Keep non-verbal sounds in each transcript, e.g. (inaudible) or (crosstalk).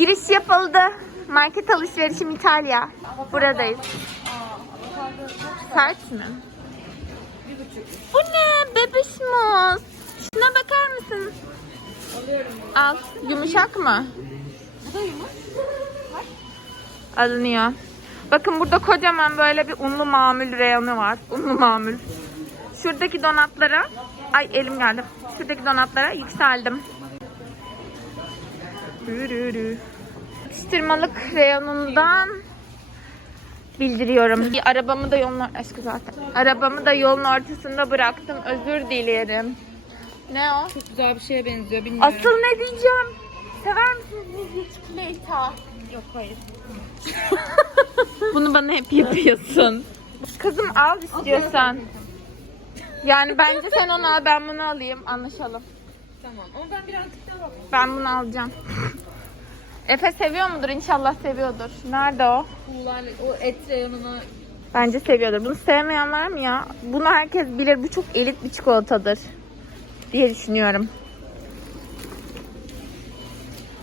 Giriş yapıldı. Market alışverişim İtalya. Buradayız. Sert mi? Bu ne? Bebişmos. Şuna bakar mısın? Al. Yumuşak mı? Alınıyor. Bakın burada kocaman böyle bir unlu mamul reyonu var. Unlu mamul. Şuradaki donatlara ay elim geldi. Şuradaki donatlara yükseldim. Rürürü. Atıştırmalık reyonundan bildiriyorum. Arabamı da yolun aşkı zaten. Arabamı da yolun ortasında bıraktım. Özür dilerim. Ne o? Çok güzel bir şeye benziyor bilmiyorum. Asıl ne diyeceğim? Sever misiniz midye çikolata? Yok hayır. (laughs) Bunu bana hep yapıyorsun. Kızım al istiyorsan. Yani bence sen onu al ben bunu alayım anlaşalım. Tamam ama ben birazcık daha bakayım. Ben bunu alacağım. (laughs) Efe seviyor mudur? İnşallah seviyordur. Nerede o? Buğularla o et reyonuna Bence seviyordur. Bunu sevmeyen var mı ya? Bunu herkes bilir. Bu çok elit bir çikolatadır. Diye düşünüyorum.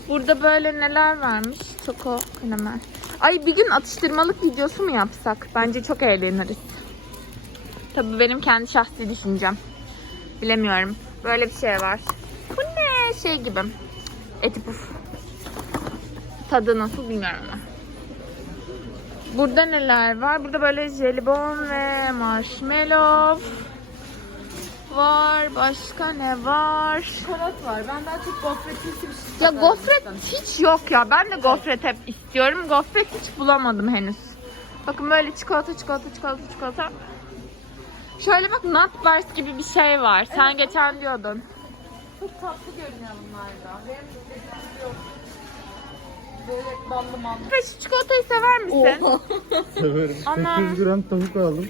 Burada böyle neler varmış? Çoko karamel. Ay bir gün atıştırmalık videosu mu yapsak? Bence çok eğleniriz. Tabii benim kendi şahsi düşüncem. Bilemiyorum. Böyle bir şey var. Bu ne? Şey gibi. Eti puf. Tadı nasıl bilmiyorum ama. Burada neler var? Burada böyle jelibon ve marshmallow var. Başka ne var? çikolata var. Ben daha çok gofretimsi bir şey Ya gofret hiç yok ya. Ben de gofret hep istiyorum. Gofret hiç bulamadım henüz. Bakın böyle çikolata, çikolata, çikolata, çikolata. Şöyle bak nut bars gibi bir şey var. Sen geçen diyordun. Çok tatlı görünüyor bunlar da. Benim. Böyle ballı mallı. Ve şu çikolatayı sever misin? Severim. (laughs) Anam. 800 gram tavuk aldım.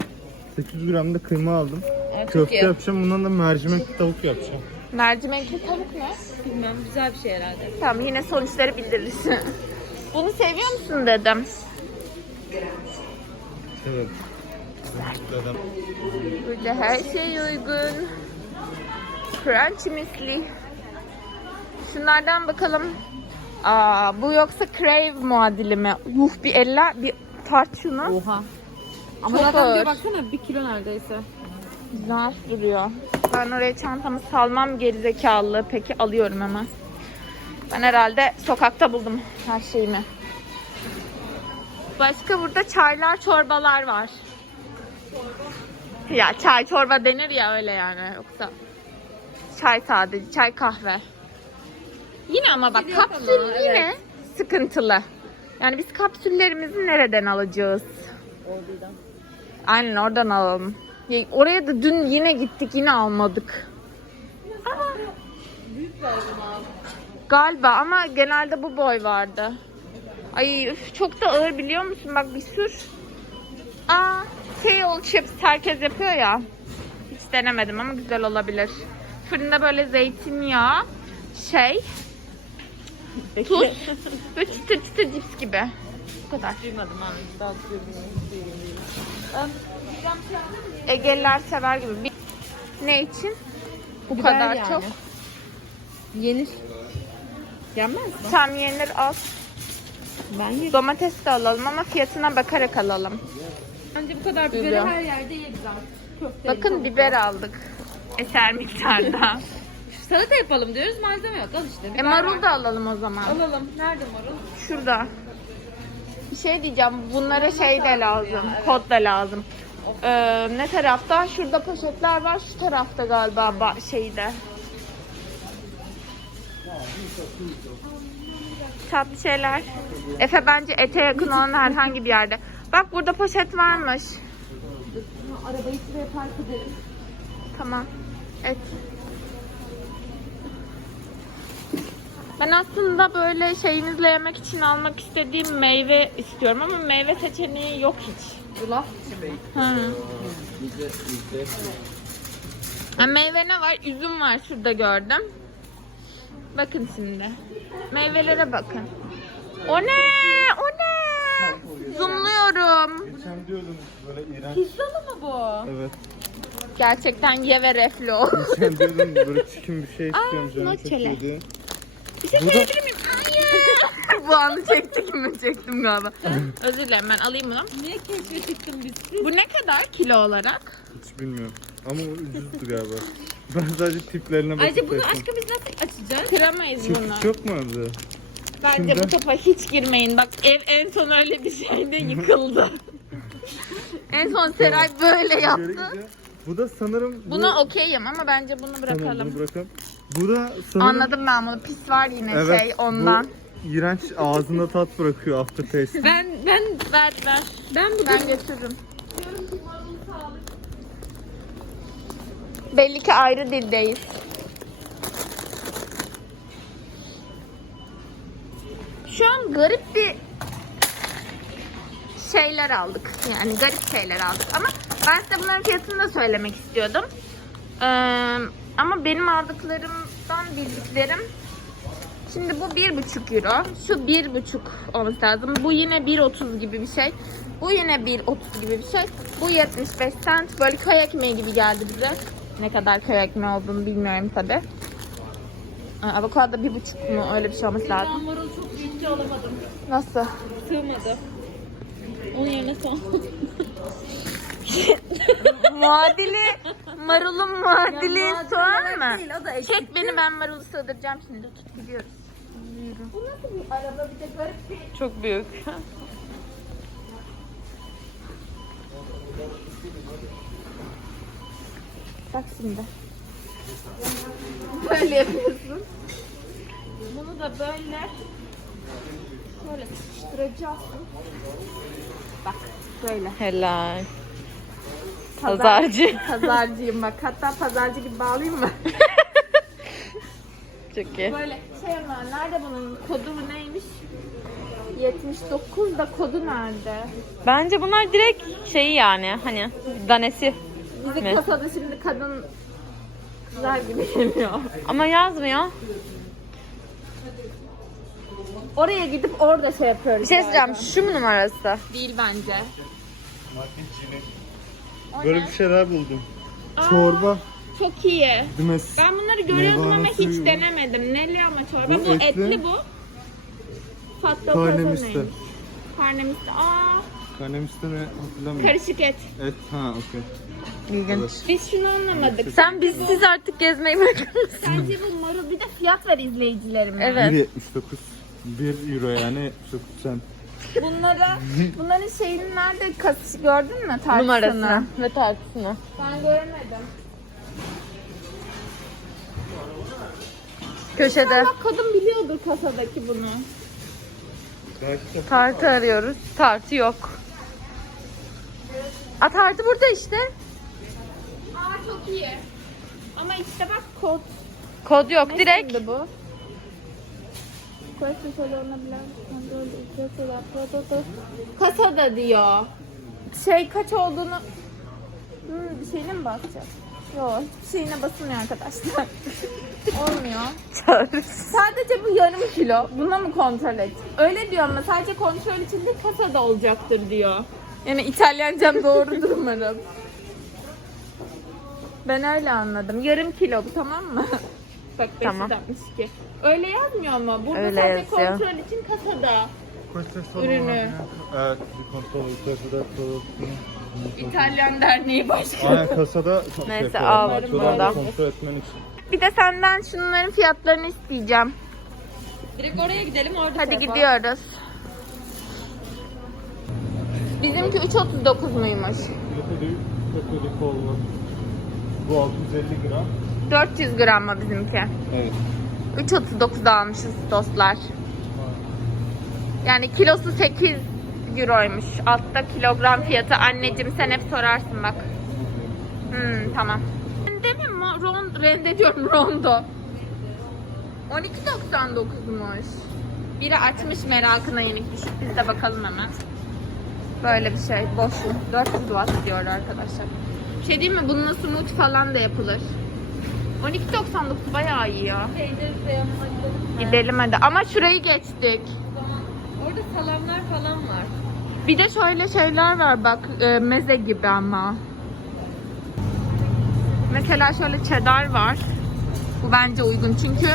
800 gram da kıyma aldım. Evet, çok Köfte iyi. yapacağım. Bundan da mercimek tavuk yapacağım. Mercimekli tavuk ne? Bilmem güzel bir şey herhalde. Tamam yine sonuçları bildiririz. (laughs) Bunu seviyor musun dedim. Severim. Adam. Burada her şey uygun. Crunchy misli. Şunlardan bakalım. Aa, bu yoksa Crave muadili mi? Yuh bir eller bir tart şunu. Oha. Ama Çok zaten ağır. bir baksana bir kilo neredeyse. Güzel duruyor. Ben oraya çantamı salmam gerizekalı. Peki alıyorum hemen. Ben herhalde sokakta buldum her şeyimi. Başka burada çaylar, çorbalar var. Ya çay çorba denir ya öyle yani yoksa. Çay sadece, çay kahve. Yine ama bak ama, kapsül yine evet. sıkıntılı. Yani biz kapsüllerimizi nereden alacağız? Olduğundan. Aynen oradan alalım. Ya oraya da dün yine gittik yine almadık. Büyük bunu Galiba ama genelde bu boy vardı. Ay üf, çok da ağır biliyor musun? Bak bir sür. Aa, kale chips herkes yapıyor ya. Hiç denemedim ama güzel olabilir. Fırında böyle zeytinyağı, şey, tuz ve çıtır çıtır cips gibi. Bu kadar. Duymadım abi. Daha duymadım. Egeliler sever gibi. Bir... Ne için? Bu Biber kadar yani. çok. Yenir. Yenmez mi? Tam yenir al. Ben yerim. Domates de alalım ama fiyatına bakarak alalım. Bence bu kadar biberi Güzel. her yerde. Köfte Bakın biber aldık. Eser miktarda. (laughs) Salata yapalım diyoruz malzeme yok. Al işte. e biber marul var. da alalım o zaman. Alalım. Nerede marul? Şurada. Bir şey diyeceğim. Bunlara şey de lazım. Kod da lazım. Ee, ne tarafta? Şurada poşetler var. Şu tarafta galiba ba- şeyde. Tatlı şeyler. Efe bence ete yakın olan herhangi bir yerde. Bak burada poşet varmış. Arabayı şuraya park edelim. Tamam. Et. Ben aslında böyle şeyinizle yemek için almak istediğim meyve istiyorum ama meyve seçeneği yok hiç. Yulaf. Hı. Ha, meyve ne var? Üzüm var şurada gördüm. Bakın şimdi. Meyvelere bakın. O ne? O ne? Zoomluyorum. Geçen diyordun böyle iğrenç. Pizzalı mı bu? Evet. Gerçekten ye ve reflo. Geçen diyordun böyle çikin bir şey istiyorum canım çok iyiydi. Bir şey Bu da- söyleyebilir miyim? Hayır. (laughs) Bu anı çektik mi? Çektim galiba. Özür dilerim ben alayım bunu. Niye keşfe çıktın biz? Bu ne kadar kilo olarak? Hiç bilmiyorum. Ama o ucuzdur galiba. Ben sadece tiplerine bakıp Ayrıca bunu aşkım biz nasıl açacağız? Kıramayız bunu. Çift çok mu adı? Bence bu Şimdi- topa hiç girmeyin. Bak ev en son öyle bir şeyde (laughs) yıkıldı. en son Seray böyle yaptı. Bu da sanırım... bu- Buna okeyim ama bence bunu Tamam, bırakalım. bunu bırakalım. Bu da sanırım... Anladım ben bunu. Pis var yine Evet, şey ondan. Bu iğrenç ağzında tat bırakıyor aftertaste. (laughs) Ben ben ver ver. Ben bu Ben getiririm. Belli ki ayrı dildeyiz. Şu an garip bir şeyler aldık. Yani garip şeyler aldık. Ama ben size bunların fiyatını da söylemek istiyordum. Ee, ama benim aldıklarımdan bildiklerim Şimdi bu bir buçuk euro. Şu bir buçuk olması lazım. Bu yine 1.30 gibi bir şey. Bu yine 1.30 gibi bir şey. Bu 75 cent. Böyle köy ekmeği gibi geldi bize. Ne kadar köy ekmeği olduğunu bilmiyorum tabi. Avokado bir buçuk mu? Öyle bir şey olması lazım. Ben marul çok büyükçe alamadım. Nasıl? Sığmadı. Onun yerine son. muadili, marulun muadili Ya muadili soğan mı? değil, o da eşit. Çek beni ben marulu sığdıracağım şimdi. Tut gidiyoruz. Bu nasıl bir araba bir de garip bir Çok büyük. Bak şimdi. Böyle yapıyorsun. Bunu da böyle şöyle sıkıştıracaksın. Bak böyle. Helal. Pazar- Pazarcı. (laughs) Pazarcıyım bak. Hatta pazarcı gibi bağlayayım mı? (laughs) Çok iyi. Böyle şey ama nerede bunun kodu neymiş? 79 da kodu nerede? Bence bunlar direkt şeyi yani hani danesi. Bizi kasada şimdi kadın kızlar gibi geliyor. Ama yazmıyor. Oraya gidip orada şey yapıyoruz. Bir şey söyleyeceğim. Şu mu numarası? Değil bence. O Böyle ne? bir şeyler buldum. Aa, Çorba. Çok iyi. Dümes. Ben bunları görüyordum ama hiç suyu. denemedim. Neli ama çorba. Bu Bu, etli. etli. bu. Fatla Karnemiste. Karnemiste. Aa, Karnemiste ne hatırlamıyorum. karışık et. Et ha okey. İlginç. Biz şunu anlamadık. Sen bizsiz artık gezmeyi bırakır mısın? Sence bu marul bir de fiyat ver izleyicilerime. Evet. 1.79. 1 euro yani 79 cent. Bunlara, bunların şeyini nerede kas gördün mü tartısını? Numarasını ve tartısını. Ben göremedim. Köşede. Bak kadın biliyordur kasadaki bunu. Tartı arıyoruz. Tartı yok. A tartı burada işte. Aa çok iyi. Ama işte bak kod. Kod yok Ne direkt. şimdi bu? Question salonuna Kasada diyor. Şey kaç olduğunu hmm, bir şeyine mi basacağız? Yok hiçbir şeyine basılmıyor arkadaşlar. (laughs) Olmuyor. Sadece bu yarım kilo. Buna mı kontrol et? Öyle diyor ama sadece kontrol için de kasada olacaktır diyor. Yani İtalyancam doğrudur umarım. Ben öyle anladım. Yarım kilo bu tamam mı? Bak Tamam. 562. Öyle yazmıyor mu? Burada Öyle sadece yazıyor. kontrol için kasada. Ürünü. Evet, kontrol kasada İtalyan Derneği Başkanı. Aynen kasada kontrol Neyse, al. Kontrol etmen için. Bir de senden şunların fiyatlarını isteyeceğim. Direkt oraya gidelim orada Hadi gidiyoruz. Bizimki 3.39 muymuş? Bu 650 gram. 400 gram mı bizimki? Evet. 3.39'da almışız dostlar. Yani kilosu 8 euroymuş. Altta kilogram fiyatı. Anneciğim sen hep sorarsın bak. Hmm, tamam. Rende mi? Mo- Ron, rende diyorum rondo. 12.99'muş. Biri açmış merakına yenik düşük. Biz de bakalım hemen. Böyle bir şey. Boş. 400 watt diyor arkadaşlar. Bir şey diyeyim mi? Bununla smoothie falan da yapılır. 12.99 bayağı iyi ya. Gidelim hadi. Ama şurayı geçtik. Orada salamlar falan var. Bir de şöyle şeyler var bak e, meze gibi ama. Mesela şöyle cheddar var. Bu bence uygun çünkü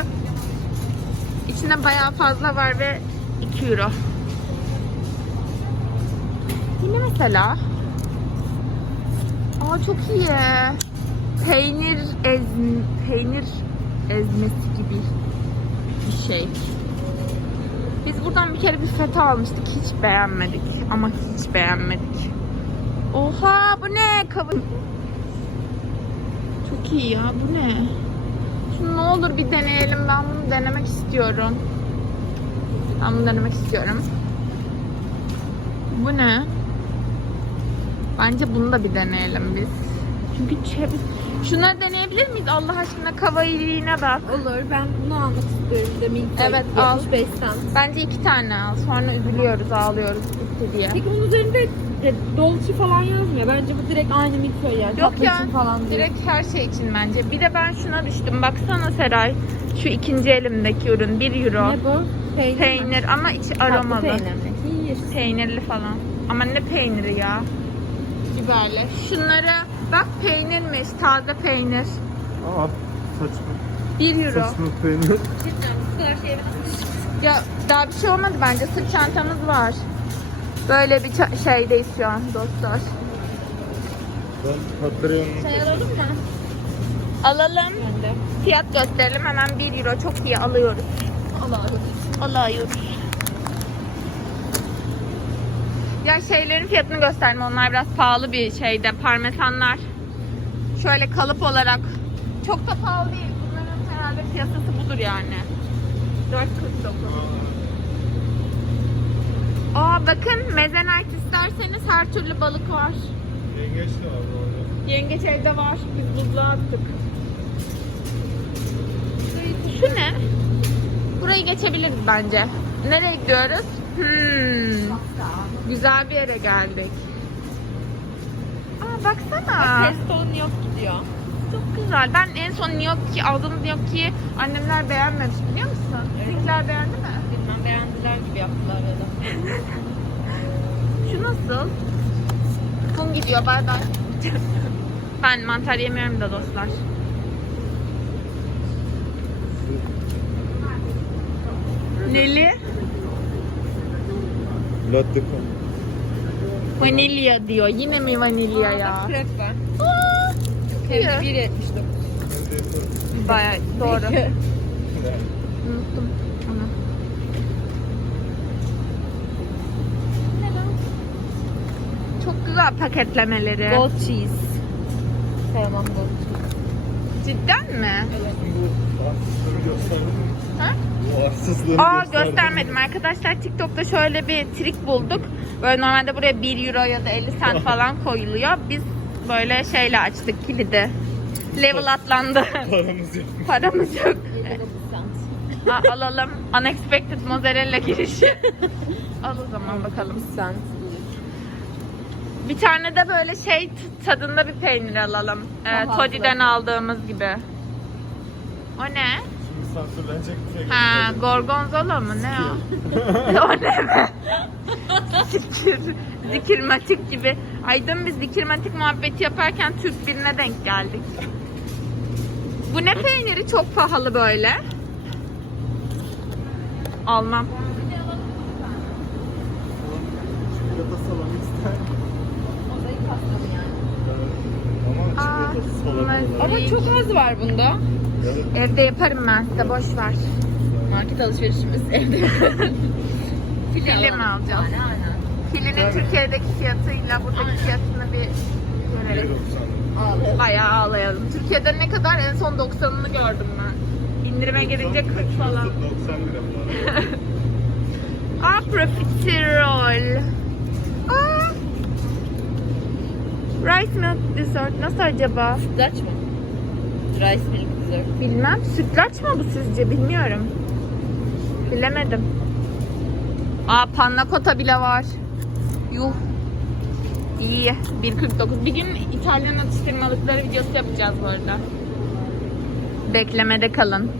içinde bayağı fazla var ve 2 2 euro. Yine mesela. Aa çok iyi. Peynir ez peynir ezmesi gibi bir şey. Biz buradan bir kere bir feta almıştık. Hiç beğenmedik. Ama hiç beğenmedik. Oha bu ne? Kavun. Çok iyi ya. Bu ne? Şunu ne olur bir deneyelim. Ben bunu denemek istiyorum. Ben bunu denemek istiyorum. Bu ne? Bence bunu da bir deneyelim biz. Çünkü çep... Şunları deneyebilir miyiz? Allah aşkına kavayiliğine bak. Olur ben bunu almak istiyorum da Evet, al. 75 cent. Bence iki tane al. Sonra üzülüyoruz, ağlıyoruz gitti diye. Peki onun üzerinde e, Dolce falan yazmıyor. Bence bu direkt aynı Milka yani. Yok Tatlı ya, için falan değil. direkt her şey için bence. Bir de ben şuna düştüm. Baksana Seray. Şu ikinci elimdeki ürün 1 euro. Ne bu? Peynir. mi? Peynir ama içi Tatlı aromalı. peynir mi? İyi. Peynirli falan. Ama ne peyniri ya? Biberli. Şunlara bak peynirmiş. Taze peynir. Aa saçma. 1 euro. Saçma peynir. Bilmiyorum bu kadar şey Ya daha bir şey olmadı bence. Sırt çantamız var. Böyle bir şeydeyiz şu an dostlar. Ben Patreon'un Şey alalım mı? Alalım. Fiyat gösterelim. Hemen 1 euro. Çok iyi alıyoruz. Alalım. Alıyoruz. Ya şeylerin fiyatını gösterdim. Onlar biraz pahalı bir şeyde. Parmesanlar. Şöyle kalıp olarak. Çok da pahalı değil. Bunların herhalde piyasası budur yani. 4.49. Aa bakın mezenite isterseniz her türlü balık var. yengeç de var orada. Yengeç evde var. Biz buzluğa attık. Şu ne? Burayı geçebiliriz bence. Nereye gidiyoruz? Hmm. Güzel bir yere geldik. Aa baksana. Pesto New York gidiyor. Çok güzel. Ben en son New York'ki aldığımız New York'ki annemler beğenmemiş biliyor musun? Sizinkiler beğendi mi? Bilmem beğendiler gibi yaptılar ya da. (laughs) Şu nasıl? Kum gidiyor bay bay. ben mantar yemiyorum da dostlar. Neli? Latte con. Vanilya diyor. Yine mi vanilya ya? Krep var. Hem de iyi. 1.79. Bayağı doğru. Unuttum onu. Çok güzel paketlemeleri. Gold cheese. Sevmem gold cheese. Cidden mi? Bu arsızlığı gösterdin Aa göstermedim arkadaşlar. TikTok'ta şöyle bir trik bulduk. Böyle normalde buraya 1 euro ya da 50 cent (laughs) falan koyuluyor. Biz böyle şeyle açtık kilidi. Level atlandı. (laughs) Paramız yok. Paramız yok. 79 cent. Aa, alalım. Unexpected mozzarella girişi. (laughs) Al o zaman bakalım. Cent. Bir tane de böyle şey tadında bir peynir alalım. Ee, bırak. aldığımız gibi. O ne? Sansürlenecek bir şey Ha, gorgonzola mı ne o? (laughs) o ne be? Zikir, zikirmatik gibi. Ay dün biz zikirmatik muhabbeti yaparken Türk birine denk geldik. Bu ne peyniri çok pahalı böyle? Almam. Çikolata ister. Yani. Çikolata. Ama çok az var bunda. Evde yaparım ben size boş ver. Market alışverişimiz evde. (laughs) Fili mi alacağız? Yani aynen. Filinin. Türkiye'deki fiyatıyla buradaki Aynen. fiyatını bir görelim. 1.90. Ağlayalım. Bayağı ağlayalım. Türkiye'de ne kadar? En son 90'ını gördüm ben. İndirime girince 40 falan. 90 gram. (laughs) Aa profiterol. Aa. Rice milk dessert nasıl acaba? Sütlaç mı? Rice milk dessert. Bilmem. Sütlaç mı bu sizce? Bilmiyorum. Bilemedim. Aa panna bile var. Yuh. İyi. 1.49. Bir gün İtalyan atıştırmalıkları videosu yapacağız bu arada. Beklemede kalın.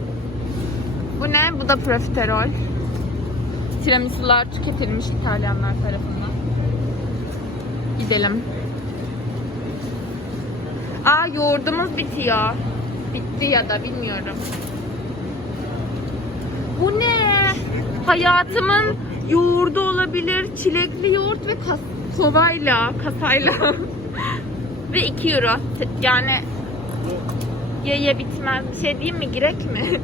Bu ne? Bu da profiterol. Tiramisular tüketilmiş İtalyanlar tarafından. Gidelim. Aa yoğurdumuz bitiyor. Bitti ya da bilmiyorum. Bu ne? Hayatımın yoğurdu olabilir. Çilekli yoğurt ve kas kovayla, kasayla. (laughs) ve 2 euro. Yani ye ye bitmez. Bir şey diyeyim mi? Girek mi? (laughs)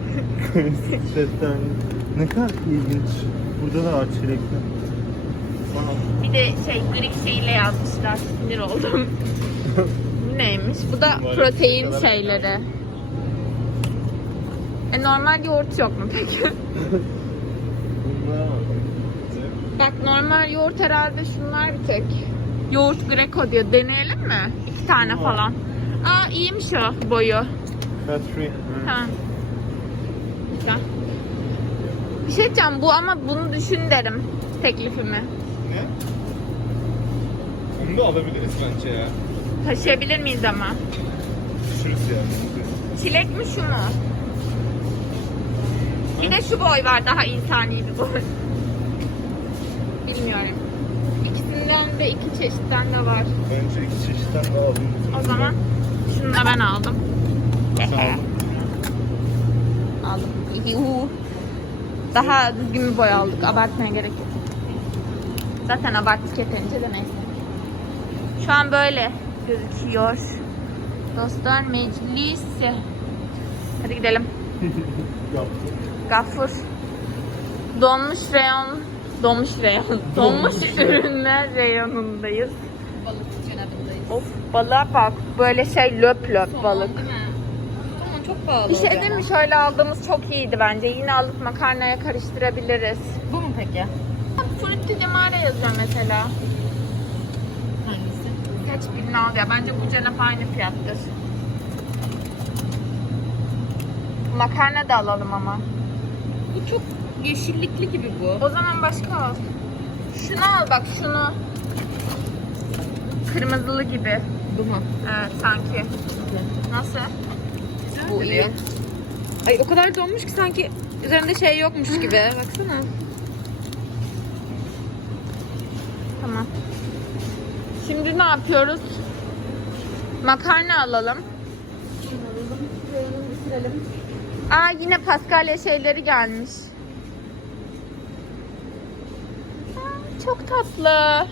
Şeftali. Ne kadar ilginç. Burada da var çilekli. Bir de şey Greek şeyle yazmışlar. Sinir oldum. (laughs) Bu neymiş? Bu da protein şeyleri. E normal yoğurt yok mu peki? (laughs) Bak. Normal yoğurt herhalde şunlar bir tek. Yoğurt Greco diyor. Deneyelim mi? İki tane falan. Aa iyiymiş o boyu. Fat free. Ha. Güzel. Bir şey diyeceğim bu ama bunu düşün derim teklifimi. Ne? Bunu da alabiliriz bence ya. Taşıyabilir miyiz ama? Düşürüz yani. Çilek mi şu mu? Bir de şu boy var daha insani bir boy. Bilmiyorum. İkisinden de iki çeşitten de var. Bence iki çeşitten daha alayım. O zaman şunu da ben aldım. Sağ olun. aldım. Yuhu. Daha düzgün bir boy aldık. Abartmaya gerek yok. Zaten abarttık yeterince de neyse. Şu an böyle gözüküyor. Dostlar meclisi. Hadi gidelim. Gafur. Donmuş reyon. Donmuş reyon. Donmuş ürünler reyonundayız. Balık cenabındayız. Of balığa bak. Böyle şey löp löp Somon balık. değil mi? Somon çok pahalı. Bir şey değil mi? Şöyle aldığımız çok iyiydi bence. Yine alıp makarnaya karıştırabiliriz. Bu mu peki? Frutti di mare yazıyor mesela. Hangisi? Birini al ya. Bence bu cenap aynı fiyattır. Makarna da alalım ama. Bu çok yeşillikli gibi bu. O zaman başka al. Şunu al bak şunu. Kırmızılı gibi. Bu mu? Evet sanki. Nasıl? Bu iyi. Ay o kadar donmuş ki sanki üzerinde şey yokmuş gibi. (laughs) Baksana. Tamam. Şimdi ne yapıyoruz? Makarna alalım. Aa yine Paskalya şeyleri gelmiş. Aa, çok tatlı.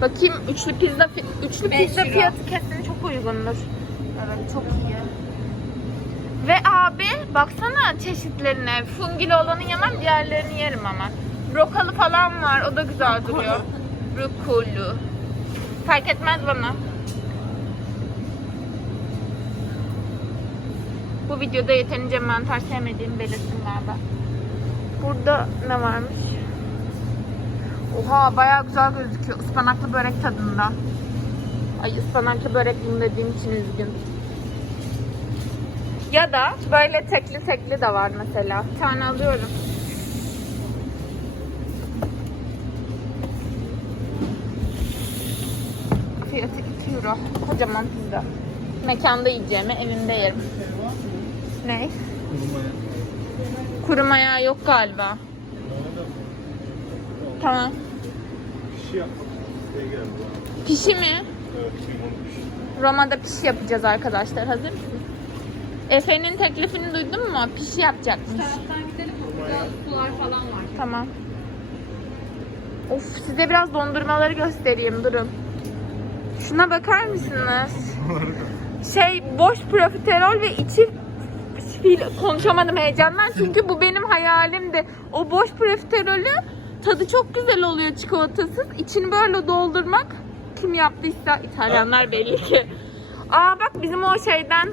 Bakayım üçlü pizza üçlü Beş pizza euro. fiyatı kesin çok uygundur. Evet çok iyi. Ve abi baksana çeşitlerine. Fungili olanı yemem diğerlerini yerim ama. Brokalı falan var o da güzel duruyor. Brokoli. Fark etmez bana. Bu videoda yeterince mantar sevmediğimi belirttim galiba. Burada ne varmış? Oha bayağı güzel gözüküyor. Ispanaklı börek tadında. Ay ıspanaklı börek dediğim için üzgün. Ya da böyle tekli tekli de var mesela. Bir tane alıyorum. Fiyatı 2 euro. Kocaman pizza. Mekanda yiyeceğimi evimde yerim. Ne? Kurumaya. Kuru maya yok galiba. Tamam. Pişi yapmak. Şey. Pişi mi? Evet. Roma'da pişi yapacağız arkadaşlar. Hazır mısınız? Efe'nin teklifini duydun mu? Pişi yapacakmış. Taraftan gidelim mi? Burada sular falan var. Tamam. Of size biraz dondurmaları göstereyim durun. Şuna bakar mısınız? Şey boş profiterol ve içi fil- konuşamadım heyecandan çünkü bu benim hayalimdi. O boş profiterolü tadı çok güzel oluyor çikolatasız. İçini böyle doldurmak kim yaptıysa İtalyanlar belli ki. Aa bak bizim o şeyden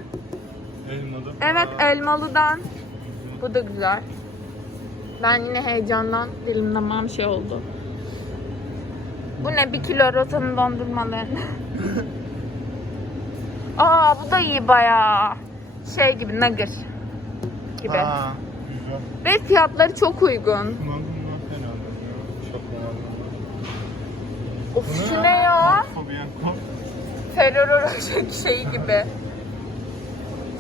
Elmalı. Evet elmalıdan. Bu da güzel. Ben yine heyecandan dilim damağım şey oldu. Bu ne? Bir kilo rotanın dondurmalarını. (laughs) Aa bu da iyi bayağı. Şey gibi nugget gibi. Aa, güzel. Ve fiyatları çok uygun. Of şu ne ya? Ferrero Rocher şeyi gibi.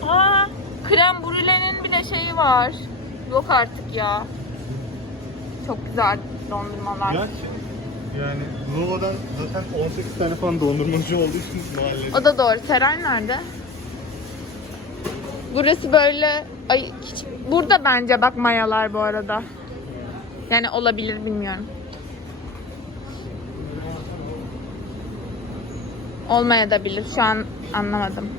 Aa krem brülenin bile şeyi var. Yok artık ya. Çok güzel dondurmalar. Gerçi yani Nova'dan zaten 18 tane falan dondurmacı olduğu için mahallede. O da doğru. Seray nerede? Burası böyle Ay hiç, burada bence bak mayalar bu arada. Yani olabilir bilmiyorum. Olmaya da bilir. Şu an anlamadım.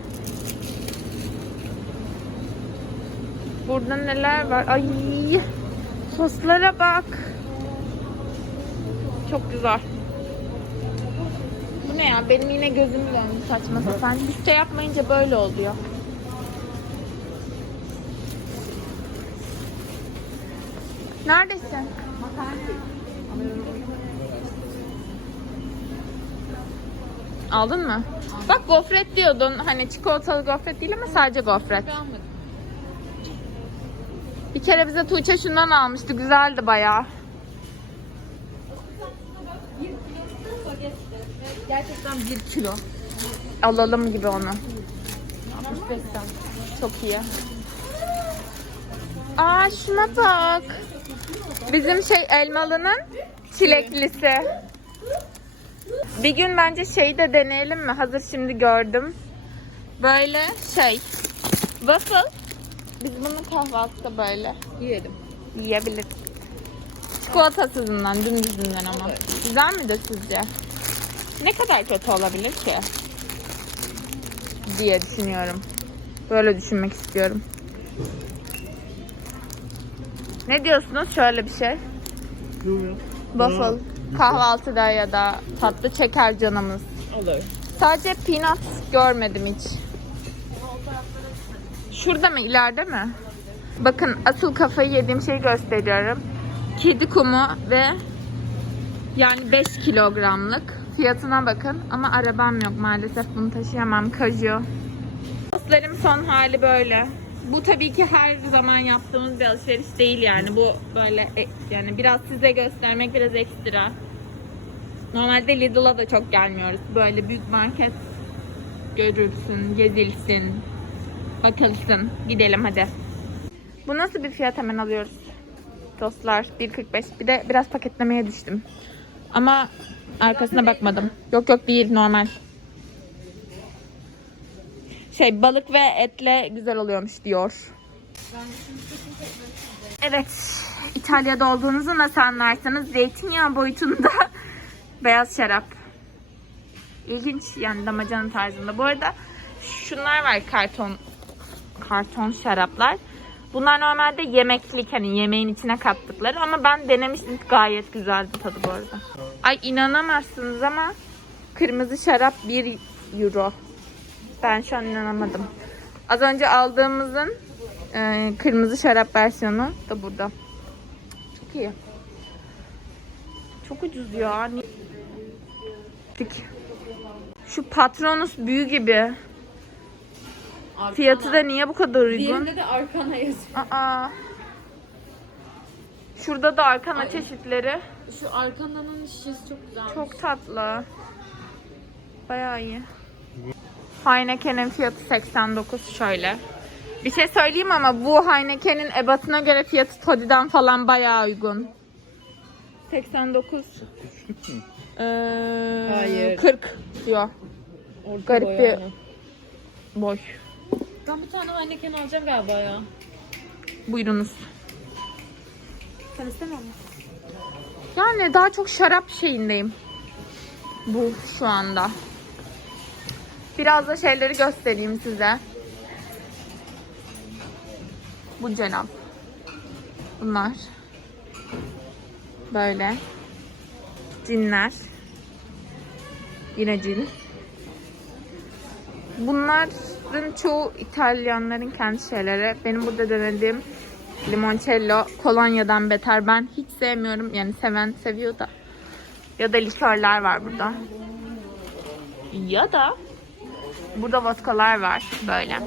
Burada neler var? Ay soslara bak. Çok güzel. Bu ne ya? Benim yine gözüm döndü saçma sapan. Şey yapmayınca böyle oluyor. Neredesin? Aldın mı? Bak gofret diyordun. Hani çikolatalı gofret değil ama sadece gofret. Bir kere bize Tuğçe şundan almıştı. Güzeldi bayağı. Gerçekten 1 kilo. Alalım gibi onu. 65 sen. Çok iyi. Aa şuna bak. Bizim şey elmalının çileklisi. Bir gün bence şeyi de deneyelim mi? Hazır şimdi gördüm. Böyle şey. Waffle. Biz bunu kahvaltıda böyle Yiyelim. yiyebiliriz. Çikolatasızından, dümdüzünden ama. Güzel midir sizce? Ne kadar kötü olabilir ki? Diye düşünüyorum. Böyle düşünmek istiyorum. Ne diyorsunuz şöyle bir şey? Waffle kahvaltıda ya da tatlı çeker canımız. Olur. Sadece peanut görmedim hiç. Şurada mı ileride mi? Bakın asıl kafayı yediğim şeyi gösteriyorum. Kedi kumu ve yani 5 kilogramlık. Fiyatına bakın ama arabam yok maalesef bunu taşıyamam. Kaju. Dostlarım son hali böyle. Bu tabii ki her zaman yaptığımız bir alışveriş değil yani. Bu böyle e- yani biraz size göstermek biraz ekstra. Normalde Lidl'a da çok gelmiyoruz. Böyle büyük market görülsün, gezilsin, bakılsın. Gidelim hadi. Bu nasıl bir fiyat hemen alıyoruz. Dostlar 1.45. Bir de biraz paketlemeye düştüm. Ama arkasına bakmadım. Yok yok değil normal. Şey balık ve etle güzel oluyormuş diyor. Evet. İtalya'da olduğunuzu nasıl anlarsanız zeytinyağı boyutunda (laughs) beyaz şarap. İlginç yani damacana tarzında. Bu arada şunlar var karton karton şaraplar. Bunlar normalde yemeklik hani yemeğin içine kattıkları ama ben denemiştim gayet güzeldi tadı bu arada. Ay inanamazsınız ama kırmızı şarap 1 euro. Ben şu an inanamadım. Az önce aldığımızın e, kırmızı şarap versiyonu da burada. Çok iyi. Çok ucuz ya. Şu Patronus büyü gibi. Fiyatı da niye bu kadar uygun? Diğerinde de arkana yazıyor. Aa. Şurada da arkana çeşitleri. Şu arkandanın şişesi çok güzel. Çok tatlı. Bayağı iyi. Heineken'in fiyatı 89 şöyle. Bir şey söyleyeyim ama bu Heineken'in ebatına göre fiyatı Todi'den falan bayağı uygun. 89. Ee, Hayır. 40 diyor. Orta Garip boy bir-. Boy. Ben bir tane Heineken alacağım galiba ya. Buyurunuz. Sen istemiyor musun? Yani daha çok şarap şeyindeyim. Bu şu anda. Biraz da şeyleri göstereyim size. Bu cenap. Bunlar. Böyle. Cinler. Yine cin. Bunların çoğu İtalyanların kendi şeyleri. Benim burada denediğim limoncello kolonyadan beter. Ben hiç sevmiyorum. Yani seven seviyor da. Ya da likörler var burada. Ya da burada vodkalar var böyle.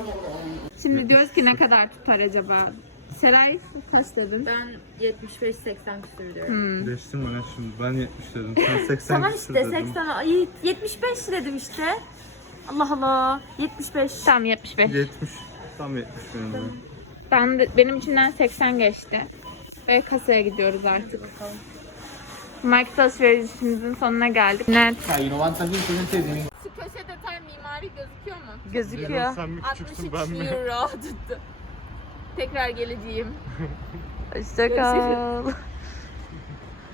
Şimdi diyoruz ki ne kadar tutar acaba? Seray kaç dedin? Ben 75-80 küsür diyorum. Hmm. Geçtim ben şimdi. Ben 70 dedim. Sen 80 Tamam küsür işte dedin. 80 ay 75 dedim işte. Allah Allah 75. Tam 75. 70. Tam 70 benim. de. Ben de, benim içinden 80 geçti. Ve kasaya gidiyoruz artık. Market alışverişimizin sonuna geldik. Net. Sai 90 centesimi Şu köşe detay mimari gözüküyor mu? Gözüküyor. Sen mi 63 küçüksün ben mi? euro tuttu. (laughs) Tekrar geleceğim. Hoşça kal. Görüşürüz. (laughs)